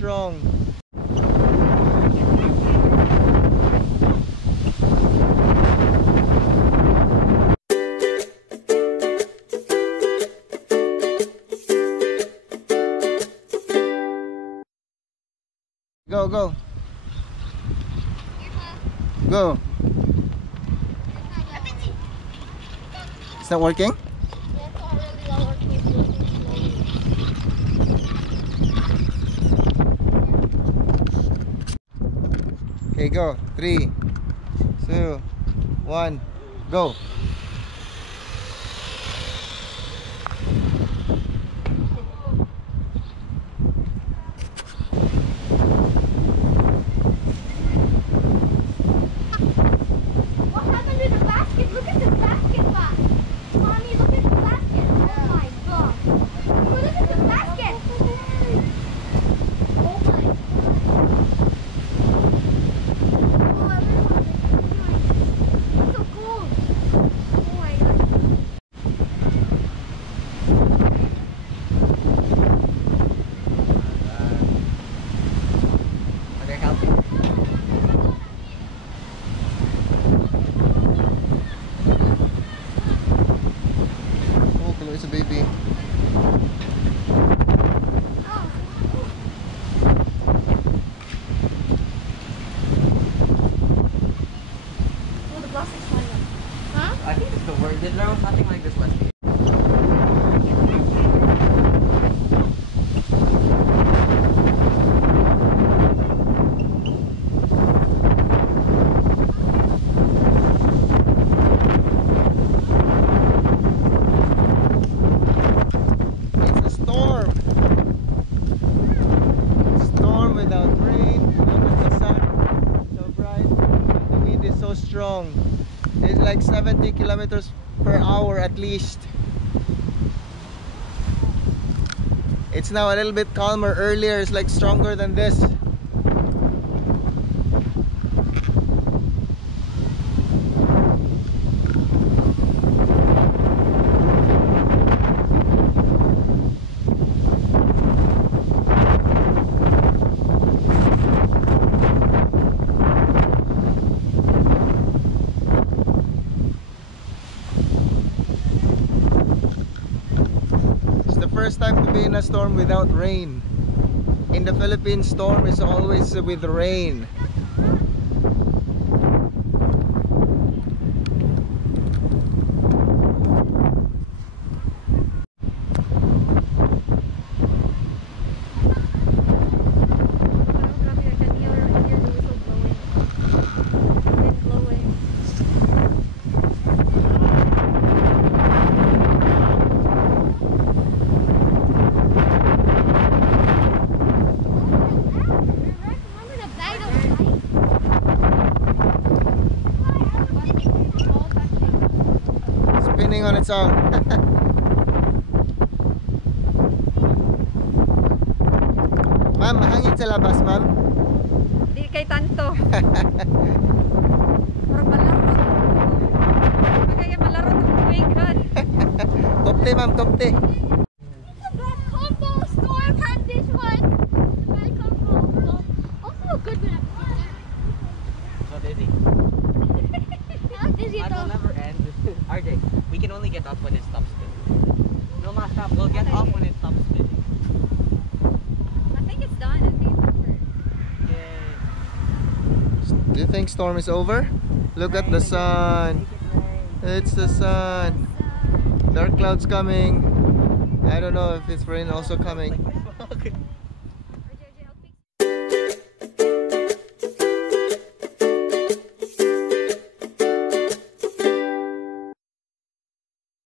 strong. Go, go. Go. Is that working? Okay, go. 3, 2, 1, go. I think it's the word. There was nothing like this last year. It's a storm. Storm without rain. Look at the sun. So bright. The wind is so strong. It's like 70 kilometers per hour at least. It's now a little bit calmer. Earlier it's like stronger than this. First time to be in a storm without rain. In the Philippines, storm is always with rain. On its own. Ma'am, mahangin sa labas, ma'am. Di kay tanto. Para malaro. Kaya malaro ng kuwigan. Kopte, ma'am, kopte. Combo storm had this one. Bad combo. Also a good one. So dizzy. Not dizzy I will though. never end. RJ, we can only get off when it stops spinning. No, ma, stop. We'll get off when it stops spinning. I think it's done. I think it's over. Yay. Do you think storm is over? Look at the sun. It's the sun. Dark clouds coming. I don't know if it's rain also coming.